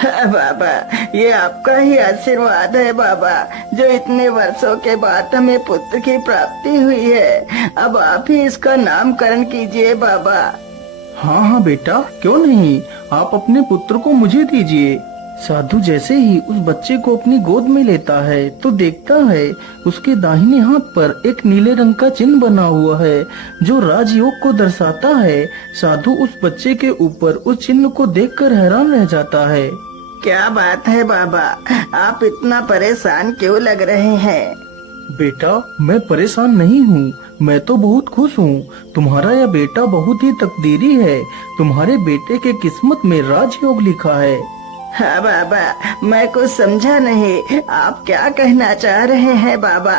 हाँ बाबा, ये आपका ही आशीर्वाद है बाबा, जो इतने वर्षों के बाद हमें पुत्र की प्राप्ति हुई है। अब आप ही इसका नामकरण कीजिए बाबा। हाँ हाँ बेटा, क्यों नहीं, आप अपने पुत्र को मुझे दीजिए। साधु जैसे ही उस बच्चे को अपनी गोद में लेता है तो देखता है उसके दाहिने हाथ पर एक नीले रंग का चिन्ह बना हुआ है जो राजयोग को दर्शाता है। साधु उस बच्चे के ऊपर उस चिन्ह को देखकर हैरान रह जाता है। क्या बात है बाबा, आप इतना परेशान क्यों लग रहे हैं? बेटा, मैं परेशान नहीं हूँ, मैं तो बहुत खुश हूँ। तुम्हारा यह बेटा बहुत ही तकदीरी है। तुम्हारे बेटे के किस्मत में राजयोग लिखा है। हाँ बाबा, मैं कुछ समझा नहीं, आप क्या कहना चाह रहे हैं बाबा?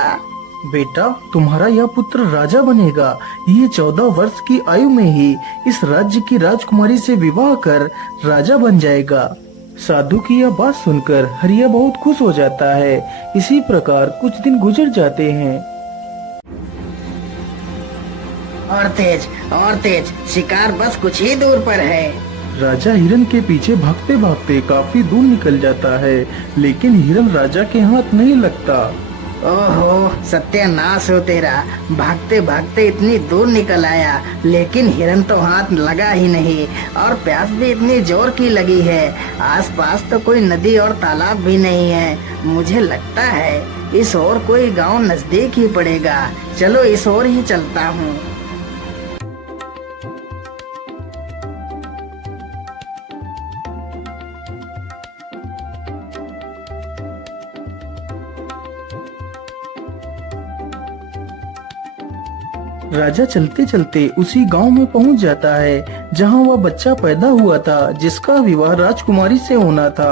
बेटा, तुम्हारा यह पुत्र राजा बनेगा। ये 14 वर्ष की आयु में ही इस राज्य की राजकुमारी से विवाह कर राजा बन जाएगा। साधु की यह बात सुनकर हरिया बहुत खुश हो जाता है। इसी प्रकार कुछ दिन गुजर जाते हैं। और तेज, शिकार बस कुछ ही दूर पर है। राजा हिरन के पीछे भागते भागते काफी दूर निकल जाता है, लेकिन हिरन राजा के हाथ नहीं लगता। ओहो, सत्यानाश हो तेरा, भागते भागते इतनी दूर निकल आया, लेकिन हिरन तो हाथ लगा ही नहीं। और प्यास भी इतनी जोर की लगी है। आसपास तो कोई नदी और तालाब भी नहीं है। मुझे लगता है इस ओर कोई गांव नजदीक ही पड़ेगा। चलो इस ओर ही चलता हूँ। राजा चलते चलते उसी गांव में पहुंच जाता है जहां वह बच्चा पैदा हुआ था जिसका विवाह राजकुमारी से होना था।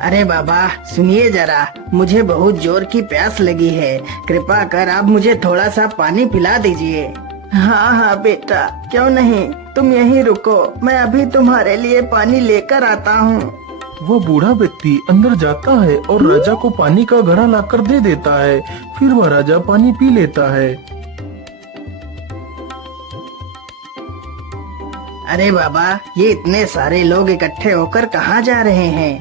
अरे बाबा, सुनिए जरा, मुझे बहुत जोर की प्यास लगी है। कृपा कर आप मुझे थोड़ा सा पानी पिला दीजिए। हाँ हाँ बेटा, क्यों नहीं, तुम यहीं रुको, मैं अभी तुम्हारे लिए पानी लेकर आता हूँ। वह बूढ़ा व्यक्ति अंदर जाता है और राजा को पानी का घड़ा लाकर दे देता है। फिर वह राजा पानी पी लेता है। अरे बाबा, ये इतने सारे लोग इकट्ठे होकर कहाँ जा रहे हैं?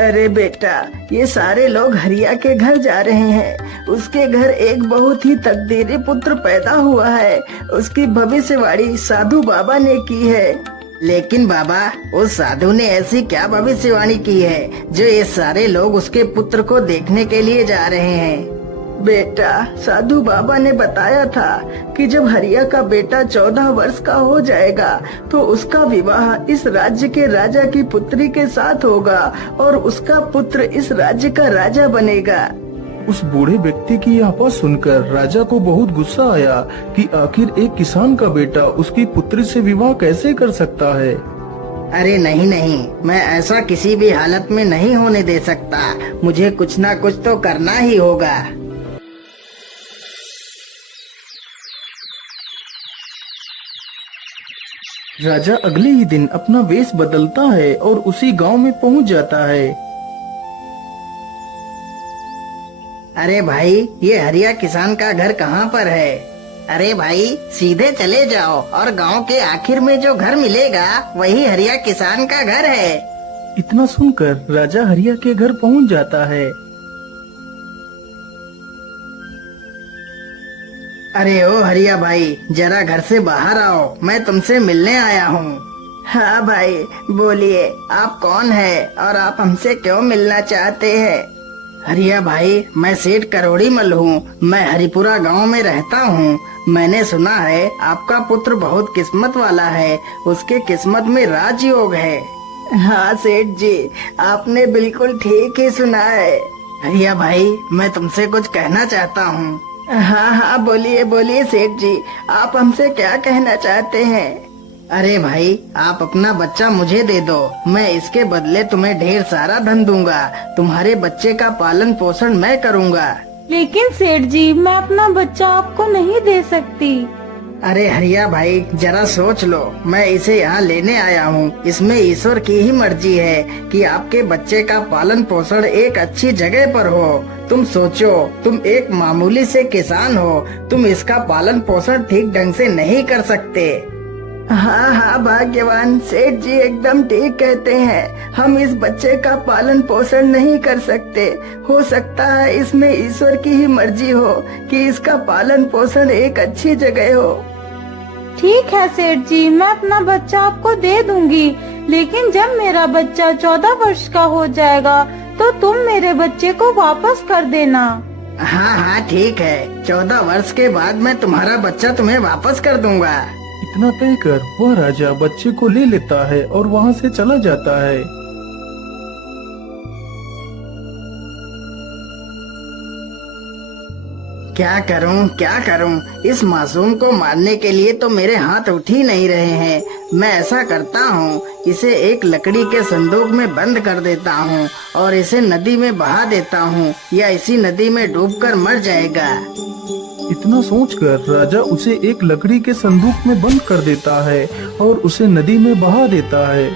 अरे बेटा, ये सारे लोग हरिया के घर जा रहे हैं। उसके घर एक बहुत ही तकदीरी पुत्र पैदा हुआ है। उसकी भविष्यवाणी साधु बाबा ने की है। लेकिन बाबा, उस साधु ने ऐसी क्या भविष्यवाणी की है जो ये सारे लोग उसके पुत्र को देखने के लिए जा रहे हैं? बेटा, साधु बाबा ने बताया था कि जब हरिया का बेटा 14 वर्ष का हो जाएगा तो उसका विवाह इस राज्य के राजा की पुत्री के साथ होगा और उसका पुत्र इस राज्य का राजा बनेगा। उस बूढ़े व्यक्ति की यह बात सुनकर राजा को बहुत गुस्सा आया कि आखिर एक किसान का बेटा उसकी पुत्री से विवाह कैसे कर सकता है। अरे नहीं नहीं, मैं ऐसा किसी भी हालत में नहीं होने दे सकता। मुझे कुछ ना कुछ तो करना ही होगा। राजा अगले ही दिन अपना वेश बदलता है और उसी गांव में पहुंच जाता है। अरे भाई, ये हरिया किसान का घर कहाँ पर है? अरे भाई, सीधे चले जाओ और गांव के आखिर में जो घर मिलेगा वही हरिया किसान का घर है। इतना सुनकर राजा हरिया के घर पहुंच जाता है। अरे ओ हरिया भाई, जरा घर से बाहर आओ, मैं तुमसे मिलने आया हूँ। हाँ भाई, बोलिए, आप कौन है और आप हमसे क्यों मिलना चाहते हैं? हरिया भाई, मैं सेठ करोड़ी मल हूँ। मैं हरिपुरा गांव में रहता हूँ। मैंने सुना है आपका पुत्र बहुत किस्मत वाला है, उसके किस्मत में राजयोग है। हाँ सेठ जी, आपने बिल्कुल ठीक ही सुना है। हरिया भाई, मैं तुमसे कुछ कहना चाहता हूँ। हाँ हाँ, बोलिए बोलिए सेठ जी, आप हमसे क्या कहना चाहते हैं? अरे भाई, आप अपना बच्चा मुझे दे दो, मैं इसके बदले तुम्हें ढेर सारा धन दूंगा। तुम्हारे बच्चे का पालन पोषण मैं करूंगा। लेकिन सेठ जी, मैं अपना बच्चा आपको नहीं दे सकती। अरे हरिया भाई, जरा सोच लो, मैं इसे यहाँ लेने आया हूँ। इसमें ईश्वर की ही मर्जी है कि आपके बच्चे का पालन पोषण एक अच्छी जगह पर हो। तुम सोचो, तुम एक मामूली से किसान हो, तुम इसका पालन पोषण ठीक ढंग से नहीं कर सकते। हाँ हाँ भाग्यवान, सेठ जी एकदम ठीक कहते हैं। हम इस बच्चे का पालन पोषण नहीं कर सकते। हो सकता है इसमें ईश्वर की ही मर्जी हो कि इसका पालन पोषण एक अच्छी जगह हो। ठीक है सेठ जी, मैं अपना बच्चा आपको दे दूंगी, लेकिन जब मेरा बच्चा 14 वर्ष का हो जाएगा तो तुम मेरे बच्चे को वापस कर देना। हाँ हाँ ठीक है, 14 वर्ष के बाद मैं तुम्हारा बच्चा तुम्हें वापस कर दूंगा। इतना कहकर वह राजा बच्चे को ले लेता है और वहाँ से चला जाता है। क्या करूं? इस मासूम को मारने के लिए तो मेरे हाथ उठ ही नहीं रहे हैं। मैं ऐसा करता हूं, इसे एक लकड़ी के संदूक में बंद कर देता हूं और इसे नदी में बहा देता हूं, या इसी नदी में डूबकर मर जाएगा। इतना सोचकर राजा उसे एक लकड़ी के संदूक में बंद कर देता है और उसे नदी में बहा देता है।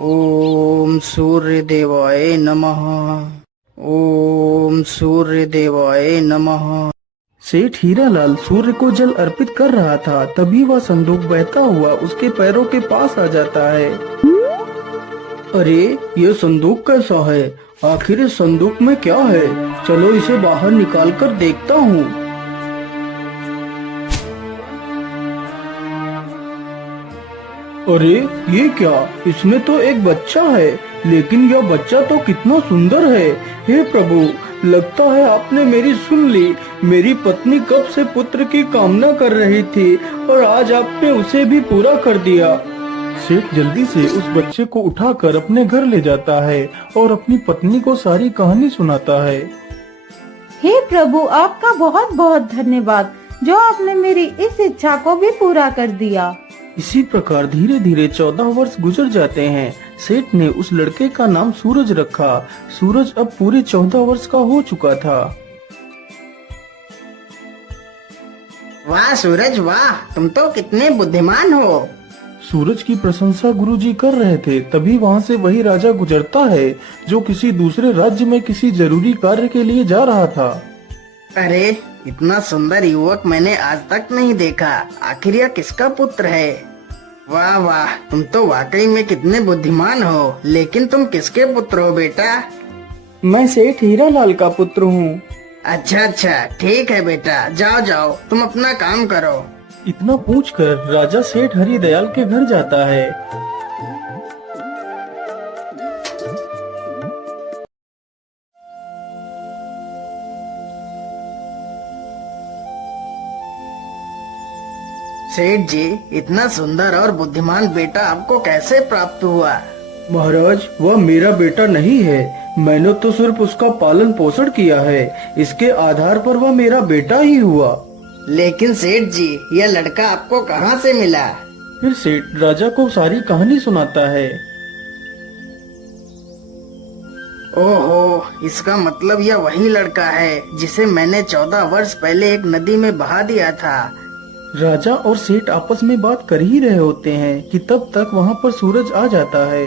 ओम सूर्य देवाय नमः। ओम सूर्य देवाय नमः। सेठ हीरालाल सूर्य को जल अर्पित कर रहा था, तभी वह संदूक बहता हुआ उसके पैरों के पास आ जाता है। अरे ये संदूक कैसा है? आखिर इस संदूक में क्या है? चलो इसे बाहर निकाल कर देखता हूँ। अरे ये क्या? इसमें तो एक बच्चा है, लेकिन यह बच्चा तो कितना सुंदर है। हे प्रभु, लगता है आपने मेरी सुन ली। मेरी पत्नी कब से पुत्र की कामना कर रही थी और आज आपने उसे भी पूरा कर दिया। सेठ जल्दी से उस बच्चे को उठाकर अपने घर ले जाता है और अपनी पत्नी को सारी कहानी सुनाता है। हे प्रभु, आपका बहुत बहुत धन्यवाद जो आपने मेरी इस इच्छा को भी पूरा कर दिया। इसी प्रकार धीरे धीरे 14 वर्ष गुजर जाते हैं। सेठ ने उस लड़के का नाम सूरज रखा। सूरज अब पूरे 14 वर्ष का हो चुका था। वाह सूरज वाह, तुम तो कितने बुद्धिमान हो। सूरज की प्रशंसा गुरुजी कर रहे थे, तभी वहाँ से वही राजा गुजरता है जो किसी दूसरे राज्य में किसी जरूरी कार्य के लिए जा रहा था। अरे इतना सुंदर युवक मैंने आज तक नहीं देखा। आखिर यह किसका पुत्र है? वाह वाह, तुम तो वाकई में कितने बुद्धिमान हो। लेकिन तुम किसके पुत्र हो बेटा? मैं सेठ हीरालाल का पुत्र हूँ। अच्छा, ठीक है बेटा, जाओ जाओ, तुम अपना काम करो। इतना पूछकर राजा सेठ हरिदयाल के घर जाता है। सेठ जी, इतना सुंदर और बुद्धिमान बेटा आपको कैसे प्राप्त हुआ? महाराज, वह मेरा बेटा नहीं है। मैंने तो सिर्फ उसका पालन पोषण किया है। इसके आधार पर वह मेरा बेटा ही हुआ। लेकिन सेठ जी, यह लड़का आपको कहाँ से मिला? फिर सेठ राजा को सारी कहानी सुनाता है। ओहो, इसका मतलब यह वही लड़का है जिसे मैंने 14 वर्ष पहले एक नदी में बहा दिया था। राजा और सेठ आपस में बात कर ही रहे होते हैं कि तब तक वहाँ पर सूरज आ जाता है।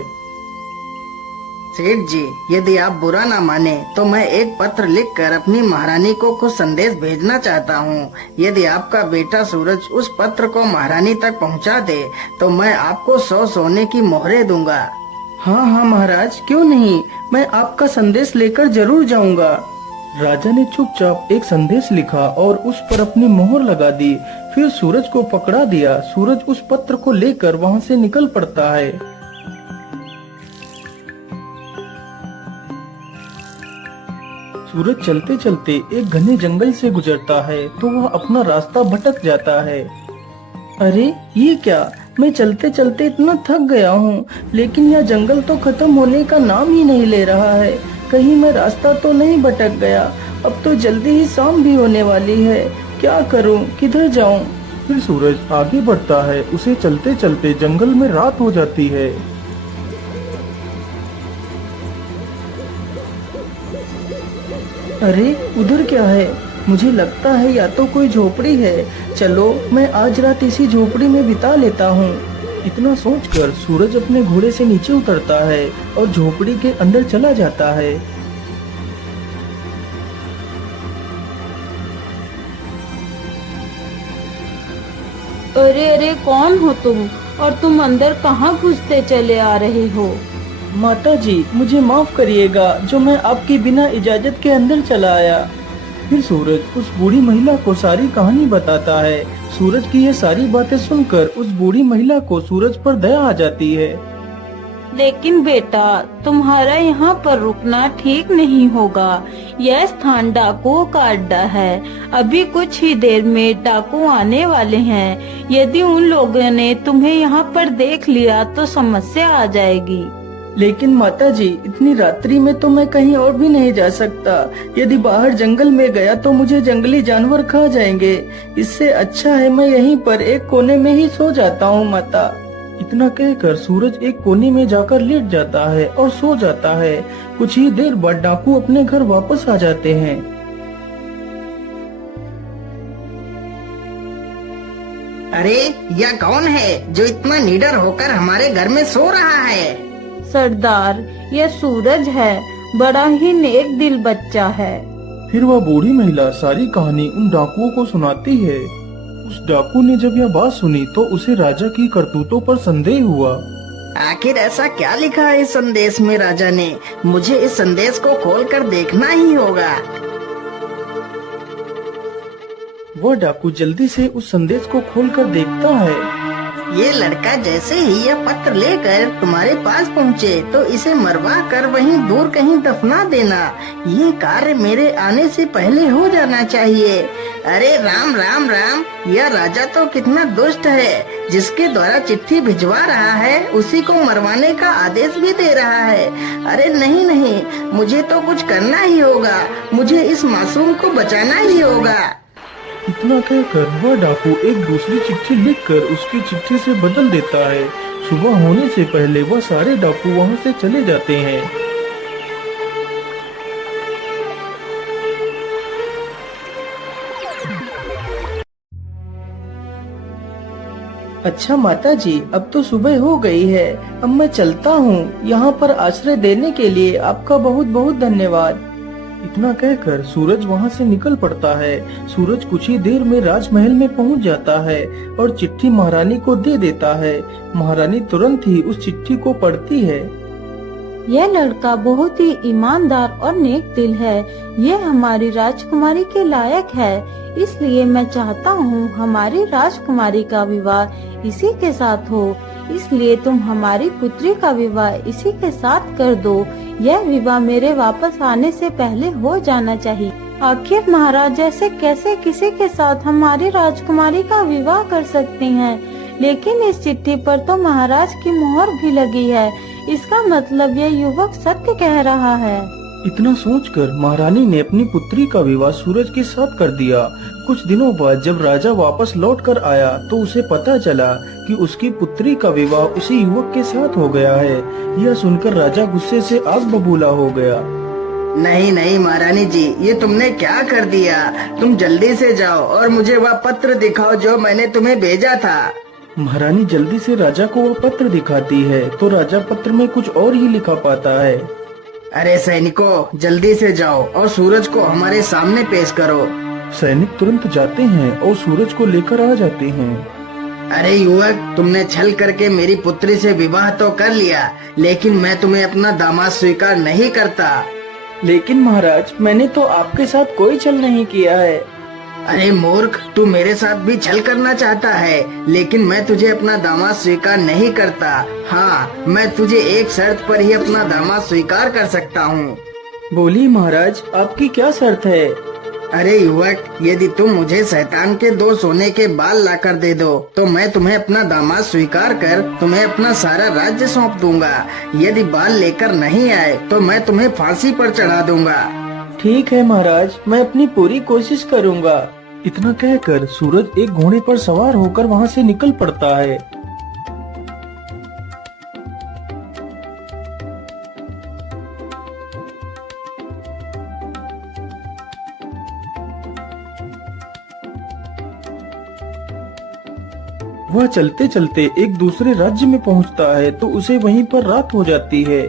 सेठ जी, यदि आप बुरा ना माने तो मैं एक पत्र लिखकर अपनी महारानी को कुछ संदेश भेजना चाहता हूँ। यदि आपका बेटा सूरज उस पत्र को महारानी तक पहुँचा दे तो मैं आपको 100 सोने की मोहरें दूंगा। हाँ हाँ महाराज, क्यों नहीं, मैं आपका संदेश लेकर जरूर जाऊंगा। राजा ने चुपचाप एक संदेश लिखा और उस पर अपनी मोहर लगा दी। फिर सूरज को पकड़ा दिया। सूरज उस पत्र को लेकर वहाँ से निकल पड़ता है। सूरज चलते चलते एक घने जंगल से गुजरता है तो वह अपना रास्ता भटक जाता है। अरे ये क्या, मैं चलते चलते इतना थक गया हूँ, लेकिन यह जंगल तो खत्म होने का नाम ही नहीं ले रहा है। कहीं मैं रास्ता तो नहीं भटक गया? अब तो जल्दी ही शाम भी होने वाली है। क्या करूं, किधर जाऊं? फिर सूरज आगे बढ़ता है। उसे चलते चलते जंगल में रात हो जाती है। अरे उधर क्या है? मुझे लगता है या तो कोई झोपड़ी है। चलो मैं आज रात इसी झोपड़ी में बिता लेता हूँ। इतना सोचकर सूरज अपने घोड़े से नीचे उतरता है और झोपड़ी के अंदर चला जाता है। अरे अरे, कौन हो तुम और तुम अंदर कहाँ घुसते चले आ रहे हो? माता जी, मुझे माफ करिएगा जो मैं आपकी बिना इजाजत के अंदर चला आया। फिर सूरज उस बूढ़ी महिला को सारी कहानी बताता है। सूरज की ये सारी बातें सुनकर उस बूढ़ी महिला को सूरज पर दया आ जाती है। लेकिन बेटा, तुम्हारा यहाँ पर रुकना ठीक नहीं होगा। यह स्थान डाकुओं का अड्डा है। अभी कुछ ही देर में डाकू आने वाले हैं। यदि उन लोगों ने तुम्हें यहाँ पर देख लिया तो समस्या आ जाएगी। लेकिन माता जी, इतनी रात्रि में तो मैं कहीं और भी नहीं जा सकता। यदि बाहर जंगल में गया तो मुझे जंगली जानवर खा जाएंगे। इससे अच्छा है मैं यहीं पर एक कोने में ही सो जाता हूँ माता। इतना कहकर सूरज एक कोने में जाकर लेट जाता है और सो जाता है। कुछ ही देर बाद डाकू अपने घर वापस आ जाते हैं। अरे यह कौन है जो इतना निडर होकर हमारे घर में सो रहा है? सरदार, यह सूरज है। बड़ा ही नेक दिल बच्चा है। फिर वह बूढ़ी महिला सारी कहानी उन डाकुओं को सुनाती है। उस डाकू ने जब यह बात सुनी तो उसे राजा की करतूतों पर संदेह हुआ। आखिर ऐसा क्या लिखा है इस संदेश में राजा ने? मुझे इस संदेश को खोलकर देखना ही होगा। वह डाकू जल्दी से उस संदेश को खोलकर देखता है। ये लड़का जैसे ही यह पत्र लेकर तुम्हारे पास पहुँचे तो इसे मरवा कर वहीं दूर कहीं दफना देना। ये कार्य मेरे आने से पहले हो जाना चाहिए। अरे राम राम राम, यह राजा तो कितना दुष्ट है। जिसके द्वारा चिट्ठी भिजवा रहा है उसी को मरवाने का आदेश भी दे रहा है। अरे नहीं नहीं, मुझे तो कुछ करना ही होगा। मुझे इस मासूम को बचाना ही होगा। इतना कहकर वह डाकू एक दूसरी चिट्ठी लिखकर उसकी चिट्ठी से बदल देता है। सुबह होने से पहले वह सारे डाकू वहां से चले जाते हैं। अच्छा माता जी, अब तो सुबह हो गई है। अब मैं चलता हूँ। यहाँ पर आश्रय देने के लिए आपका बहुत बहुत धन्यवाद। इतना कहकर सूरज वहाँ से निकल पड़ता है। सूरज कुछ ही देर में राजमहल में पहुँच जाता है और चिट्ठी महारानी को दे देता है। महारानी तुरंत ही उस चिट्ठी को पढ़ती है। यह लड़का बहुत ही ईमानदार और नेक दिल है। यह हमारी राजकुमारी के लायक है। इसलिए मैं चाहता हूँ हमारी राजकुमारी का विवाह इसी के साथ हो। इसलिए तुम हमारी पुत्री का विवाह इसी के साथ कर दो। यह विवाह मेरे वापस आने से पहले हो जाना चाहिए। आखिर महाराज ऐसे कैसे किसी के साथ हमारी राजकुमारी का विवाह कर सकती हैं? लेकिन इस चिट्ठी पर तो महाराज की मोहर भी लगी है। इसका मतलब यह युवक सत्य कह रहा है। इतना सोचकर महारानी ने अपनी पुत्री का विवाह सूरज के साथ कर दिया। कुछ दिनों बाद जब राजा वापस लौट कर आया तो उसे पता चला कि उसकी पुत्री का विवाह उसी युवक के साथ हो गया है। यह सुनकर राजा गुस्से से आग बबूला हो गया। नहीं नहीं महारानी जी, ये तुमने क्या कर दिया? तुम जल्दी से जाओ और मुझे वह पत्र दिखाओ जो मैंने तुम्हें भेजा था। महारानी जल्दी से राजा को वह पत्र दिखाती है तो राजा पत्र में कुछ और ही लिखा पाता है। अरे सैनिकों, जल्दी से जाओ और सूरज को हमारे सामने पेश करो। सैनिक तुरंत जाते हैं और सूरज को लेकर आ जाते हैं। अरे युवक, तुमने छल करके मेरी पुत्री से विवाह तो कर लिया, लेकिन मैं तुम्हें अपना दामाद स्वीकार नहीं करता। लेकिन महाराज, मैंने तो आपके साथ कोई छल नहीं किया है। अरे मूर्ख, तू मेरे साथ भी छल करना चाहता है, लेकिन मैं तुझे अपना दामाद स्वीकार नहीं करता। हाँ, मैं तुझे एक शर्त पर ही अपना दामाद स्वीकार कर सकता हूँ। बोलिए महाराज, आपकी क्या शर्त है? अरे युवक, यदि तुम मुझे शैतान के 2 सोने के बाल लाकर दे दो तो मैं तुम्हें अपना दामाद स्वीकार कर तुम्हें अपना सारा राज्य सौंप दूंगा। यदि बाल लेकर नहीं आए तो मैं तुम्हें फांसी पर चढ़ा दूंगा। ठीक है महाराज, मैं अपनी पूरी कोशिश करूंगा। इतना कहकर सूरज एक घोड़े पर सवार होकर वहां से निकल पड़ता है। वह चलते चलते एक दूसरे राज्य में पहुंचता है तो उसे वहीं पर रात हो जाती है।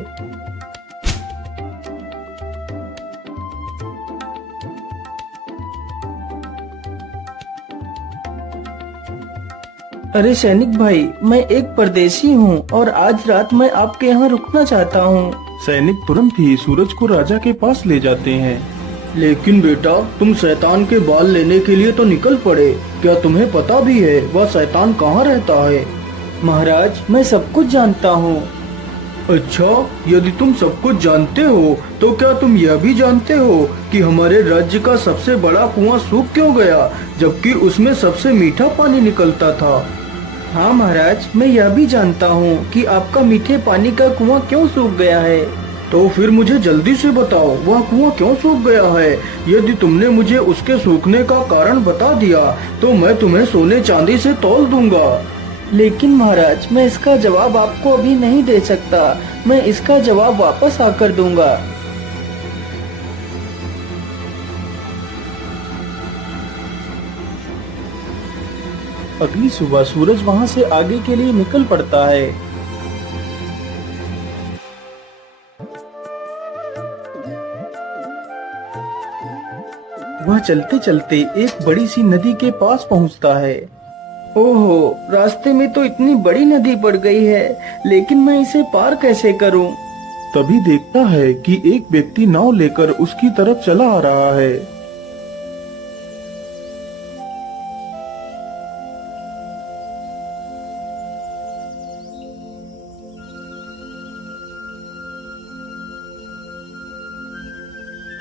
अरे सैनिक भाई, मैं एक परदेशी हूँ और आज रात मैं आपके यहाँ रुकना चाहता हूँ। सैनिक तुरंत ही सूरज को राजा के पास ले जाते हैं। लेकिन बेटा, तुम शैतान के बाल लेने के लिए तो निकल पड़े। क्या तुम्हें पता भी है वह शैतान कहाँ रहता है? महाराज, मैं सब कुछ जानता हूँ। अच्छा, यदि तुम सब कुछ जानते हो तो क्या तुम यह भी जानते हो कि हमारे राज्य का सबसे बड़ा कुआं सूख क्यों गया, जबकि उसमें सबसे मीठा पानी निकलता था? हाँ महाराज, मैं यह भी जानता हूँ कि आपका मीठे पानी का कुआं क्यों सूख गया है। तो फिर मुझे जल्दी से बताओ, वह कुआं क्यों सूख गया है? यदि तुमने मुझे उसके सूखने का कारण बता दिया तो मैं तुम्हें सोने चांदी से तौल दूंगा। लेकिन महाराज, मैं इसका जवाब आपको अभी नहीं दे सकता। मैं इसका जवाब वापस आकर दूंगा। अगली सुबह सूरज वहाँ से आगे के लिए निकल पड़ता है। वह चलते चलते एक बड़ी सी नदी के पास पहुँचता है। ओहो, रास्ते में तो इतनी बड़ी नदी पड़ गई है, लेकिन मैं इसे पार कैसे करूं? तभी देखता है कि एक व्यक्ति नाव लेकर उसकी तरफ चला आ रहा है।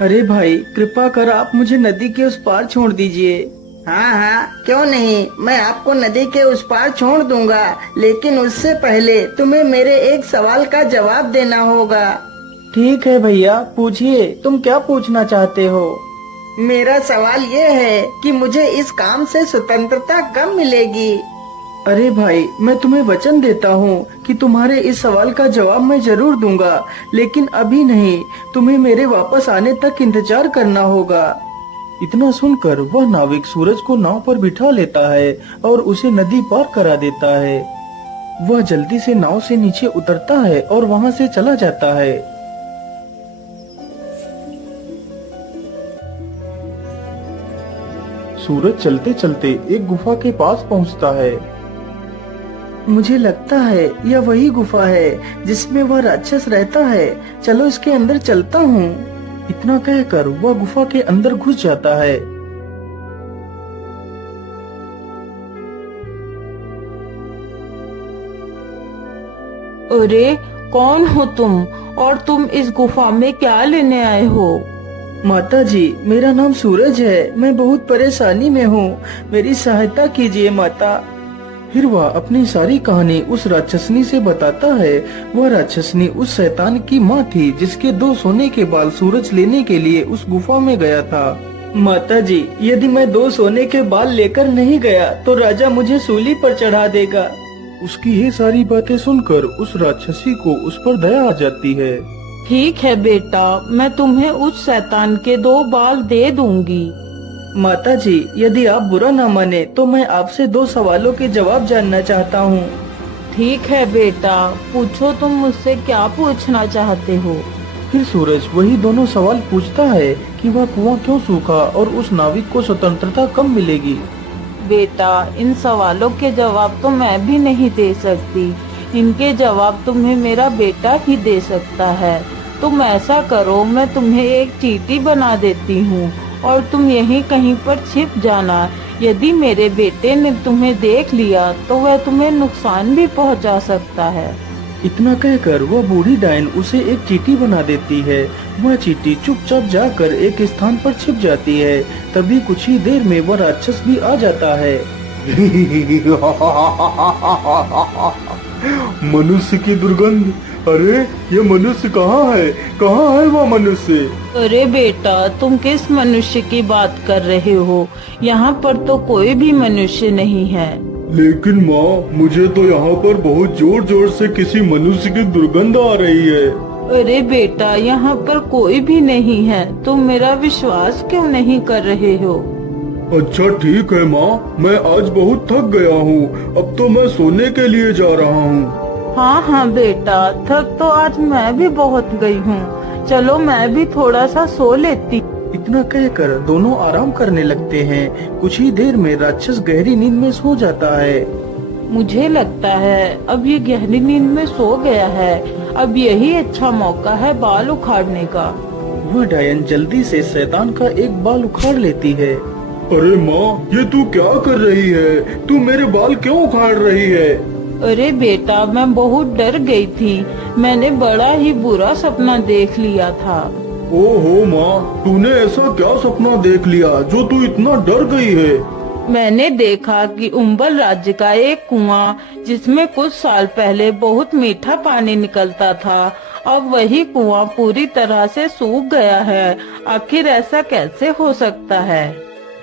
अरे भाई, कृपा कर आप मुझे नदी के उस पार छोड़ दीजिए। हाँ हाँ, क्यों नहीं, मैं आपको नदी के उस पार छोड़ दूंगा, लेकिन उससे पहले तुम्हें मेरे एक सवाल का जवाब देना होगा। ठीक है भैया, पूछिए, तुम क्या पूछना चाहते हो? मेरा सवाल ये है कि मुझे इस काम से स्वतंत्रता कब मिलेगी? अरे भाई, मैं तुम्हें वचन देता हूँ कि तुम्हारे इस सवाल का जवाब मैं जरूर दूंगा, लेकिन अभी नहीं। तुम्हें मेरे वापस आने तक इंतजार करना होगा। इतना सुनकर वह नाविक सूरज को नाव पर बिठा लेता है और उसे नदी पार करा देता है। वह जल्दी से नाव से नीचे उतरता है और वहाँ से चला जाता है। सूरज चलते चलते एक गुफा के पास पहुँचता है। मुझे लगता है यह वही गुफा है जिसमें वह राक्षस रहता है। चलो इसके अंदर चलता हूँ। इतना कहकर वह गुफा के अंदर घुस जाता है। अरे, कौन हो तुम और तुम इस गुफा में क्या लेने आए हो? माता जी, मेरा नाम सूरज है। मैं बहुत परेशानी में हूँ, मेरी सहायता कीजिए माता। फिर वह अपनी सारी कहानी उस राक्षसनी से बताता है। वह राक्षसनी उस शैतान की माँ थी जिसके 2 सोने के बाल सूरज लेने के लिए उस गुफा में गया था। माता जी, यदि मैं 2 सोने के बाल लेकर नहीं गया तो राजा मुझे सूली पर चढ़ा देगा। उसकी ये सारी बातें सुनकर उस राक्षसी को उस पर दया आ जाती है। ठीक है बेटा, मैं तुम्हें उस शैतान के 2 बाल दे दूंगी। माता जी, यदि आप बुरा न माने तो मैं आपसे 2 सवालों के जवाब जानना चाहता हूँ। ठीक है बेटा, पूछो, तुम मुझसे क्या पूछना चाहते हो? फिर सूरज वही दोनों सवाल पूछता है कि वह कुआं क्यों सूखा और उस नाविक को स्वतंत्रता कब मिलेगी। बेटा, इन सवालों के जवाब तो मैं भी नहीं दे सकती। इनके जवाब तुम्हें मेरा बेटा ही दे सकता है। तुम ऐसा करो, मैं तुम्हें एक चींटी बना देती हूँ और तुम यहीं कहीं पर छिप जाना। यदि मेरे बेटे ने तुम्हें देख लिया तो वह तुम्हें नुकसान भी पहुंचा सकता है। इतना कहकर वह बूढ़ी डायन उसे एक चींटी बना देती है। वह चींटी चुपचाप जाकर एक स्थान पर छिप जाती है। तभी कुछ ही देर में वह राक्षस भी आ जाता है। मनुष्य की दुर्गंध। अरे, ये मनुष्य कहाँ है? कहाँ है वह मनुष्य? अरे बेटा, तुम किस मनुष्य की बात कर रहे हो? यहाँ पर तो कोई भी मनुष्य नहीं है। लेकिन माँ, मुझे तो यहाँ पर बहुत जोर जोर से किसी मनुष्य की दुर्गंध आ रही है। अरे बेटा, यहाँ पर कोई भी नहीं है। तुम मेरा विश्वास क्यों नहीं कर रहे हो? अच्छा ठीक है माँ, मैं आज बहुत थक गया हूँ, अब तो मैं सोने के लिए जा रहा हूँ। हाँ हाँ बेटा, थक तो आज मैं भी बहुत गई हूँ। चलो मैं भी थोड़ा सा सो लेती। इतना कहकर दोनों आराम करने लगते हैं। कुछ ही देर में राक्षस गहरी नींद में सो जाता है। मुझे लगता है अब ये गहरी नींद में सो गया है। अब यही अच्छा मौका है बाल उखाड़ने का। वह डायन जल्दी से शैतान का एक बाल उखाड़ लेती है। अरे माँ, ये तू क्या कर रही है? तू मेरे बाल क्यों उखाड़ रही है? अरे बेटा, मैं बहुत डर गई थी। मैंने बड़ा ही बुरा सपना देख लिया था। ओहो माँ, तूने ऐसा क्या सपना देख लिया जो तू इतना डर गई है? मैंने देखा कि उम्बल राज्य का एक कुआं, जिसमें कुछ साल पहले बहुत मीठा पानी निकलता था, अब वही कुआं पूरी तरह से सूख गया है। आखिर ऐसा कैसे हो सकता है?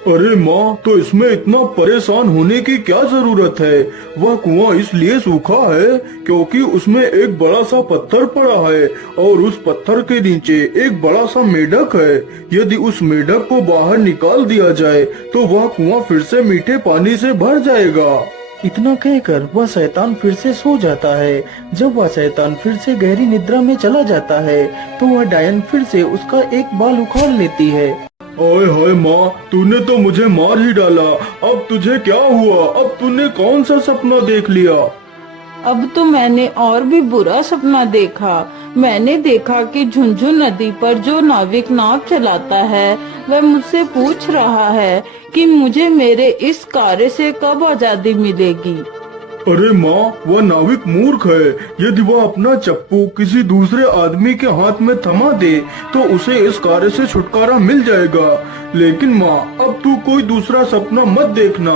अरे माँ, तो इसमें इतना परेशान होने की क्या जरूरत है? वह कुआं इसलिए सूखा है क्योंकि उसमें एक बड़ा सा पत्थर पड़ा है और उस पत्थर के नीचे एक बड़ा सा मेढक है। यदि उस मेढक को बाहर निकाल दिया जाए तो वह कुआं फिर से मीठे पानी से भर जाएगा। इतना कहकर वह शैतान फिर से सो जाता है। जब वह शैतान फिर से गहरी निद्रा में चला जाता है तो वह डायन फिर से उसका एक बाल उखाड़ लेती है। ओए हाय माँ, तूने तो मुझे मार ही डाला। अब तुझे क्या हुआ? अब तूने कौन सा सपना देख लिया? अब तो मैंने और भी बुरा सपना देखा। मैंने देखा कि झुंझुन नदी पर जो नाविक नाव चलाता है वह मुझसे पूछ रहा है कि मुझे मेरे इस कार्य से कब आजादी मिलेगी। अरे माँ, वह नाविक मूर्ख है। यदि वह अपना चप्पू किसी दूसरे आदमी के हाथ में थमा दे तो उसे इस कार्य से छुटकारा मिल जाएगा। लेकिन माँ, अब तू कोई दूसरा सपना मत देखना।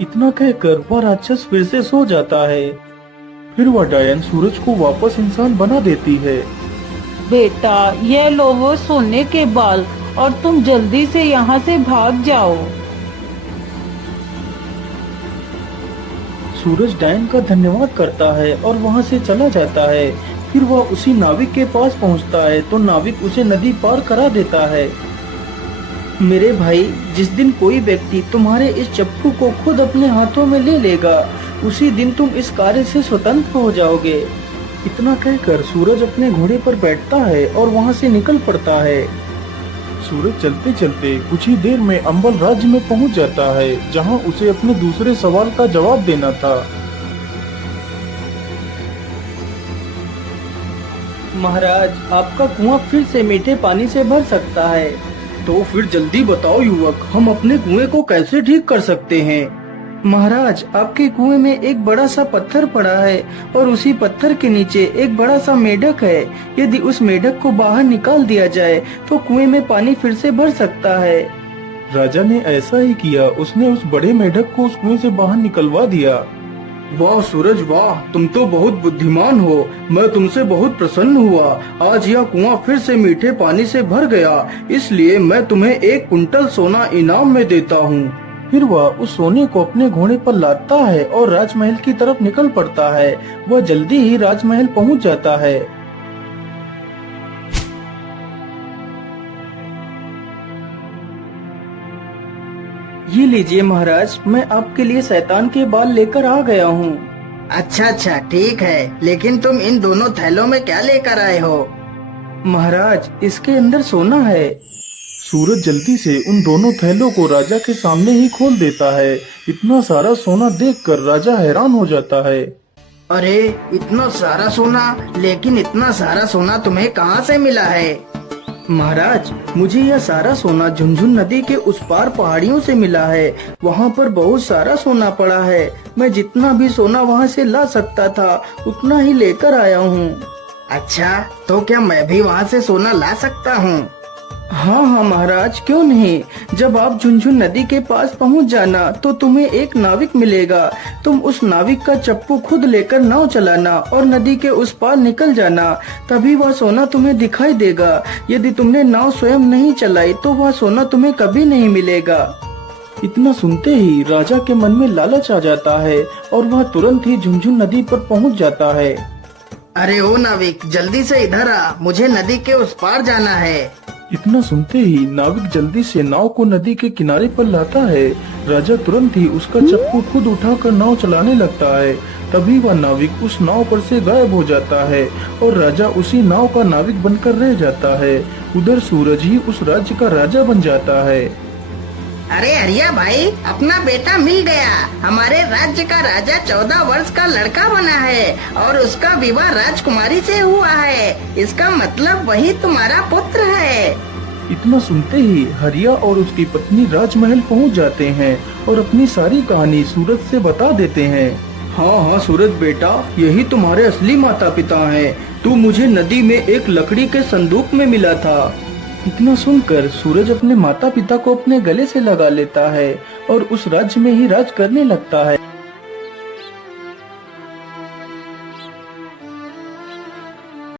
इतना कहकर वह राक्षस फिर से सो जाता है। फिर वह डायन सूरज को वापस इंसान बना देती है। बेटा, ये लो वो सोने के बाल और तुम जल्दी से यहाँ से भाग जाओ। सूरज डायन का धन्यवाद करता है और वहाँ से चला जाता है। फिर वह उसी नाविक के पास पहुँचता है तो नाविक उसे नदी पार करा देता है। मेरे भाई, जिस दिन कोई व्यक्ति तुम्हारे इस चप्पू को खुद अपने हाथों में ले लेगा, उसी दिन तुम इस कार्य से स्वतंत्र हो जाओगे। इतना कहकर सूरज अपने घोड़े पर बैठता है और वहाँ से निकल पड़ता है। सूरज चलते चलते कुछ ही देर में अंबल राज्य में पहुंच जाता है, जहां उसे अपने दूसरे सवाल का जवाब देना था। महाराज, आपका कुआं फिर से मीठे पानी से भर सकता है। तो फिर जल्दी बताओ युवक, हम अपने कुएं को कैसे ठीक कर सकते हैं? महाराज, आपके कुएं में एक बड़ा सा पत्थर पड़ा है और उसी पत्थर के नीचे एक बड़ा सा मेढक है। यदि उस मेढक को बाहर निकाल दिया जाए तो कुएं में पानी फिर से भर सकता है। राजा ने ऐसा ही किया। उसने उस बड़े मेढक को उस कुएं से बाहर निकलवा दिया। वाह सूरज वाह, तुम तो बहुत बुद्धिमान हो। मैं तुमसे बहुत प्रसन्न हुआ। आज यह कुआं फिर से मीठे पानी से भर गया, इसलिए मैं तुम्हें 1 कुंटल सोना इनाम में देता हूँ। फिर वह उस सोने को अपने घोड़े पर लादता है और राजमहल की तरफ निकल पड़ता है। वह जल्दी ही राजमहल पहुंच जाता है। ये लीजिए महाराज, मैं आपके लिए शैतान के बाल लेकर आ गया हूँ। अच्छा अच्छा ठीक है, लेकिन तुम इन दोनों थैलों में क्या लेकर आए हो? महाराज, इसके अंदर सोना है। सूरज जल्दी से उन दोनों थैलों को राजा के सामने ही खोल देता है। इतना सारा सोना देखकर राजा हैरान हो जाता है। अरे इतना सारा सोना, लेकिन इतना सारा सोना तुम्हें कहाँ से मिला है? महाराज, मुझे यह सारा सोना झुंझुन नदी के उस पार पहाड़ियों से मिला है। वहाँ पर बहुत सारा सोना पड़ा है। मैं जितना भी सोना वहाँ से ला सकता था उतना ही लेकर आया हूँ। अच्छा, तो क्या मैं भी वहाँ से सोना ला सकता हूँ? हाँ हाँ महाराज, क्यों नहीं। जब आप झुंझुन नदी के पास पहुंच जाना तो तुम्हें एक नाविक मिलेगा। तुम उस नाविक का चप्पू खुद लेकर नाव चलाना और नदी के उस पार निकल जाना, तभी वह सोना तुम्हें दिखाई देगा। यदि तुमने नाव स्वयं नहीं चलाई तो वह सोना तुम्हें कभी नहीं मिलेगा। इतना सुनते ही राजा के मन में लालच आ जाता है और वह तुरंत ही झुंझुन नदी पर पहुंच जाता है। अरे ओ नाविक, जल्दी से इधर आ, मुझे नदी के उस पार जाना है। इतना सुनते ही नाविक जल्दी से नाव को नदी के किनारे पर लाता है। राजा तुरंत ही उसका चप्पू खुद उठाकर नाव चलाने लगता है। तभी वह नाविक उस नाव पर से गायब हो जाता है और राजा उसी नाव का नाविक बनकर रह जाता है। उधर सूरज ही उस राज्य का राजा बन जाता है। अरे हरिया भाई, अपना बेटा मिल गया। हमारे राज्य का राजा 14 वर्ष का लड़का बना है और उसका विवाह राजकुमारी से हुआ है। इसका मतलब वही तुम्हारा पुत्र है। इतना सुनते ही हरिया और उसकी पत्नी राजमहल पहुंच जाते हैं और अपनी सारी कहानी सूरज से बता देते हैं। हाँ हाँ सूरज बेटा, यही तुम्हारे असली माता पिता हैं। तू मुझे नदी में एक लकड़ी के संदूक में मिला था। इतना सुनकर सूरज अपने माता पिता को अपने गले से लगा लेता है और उस राज्य में ही राज करने लगता है।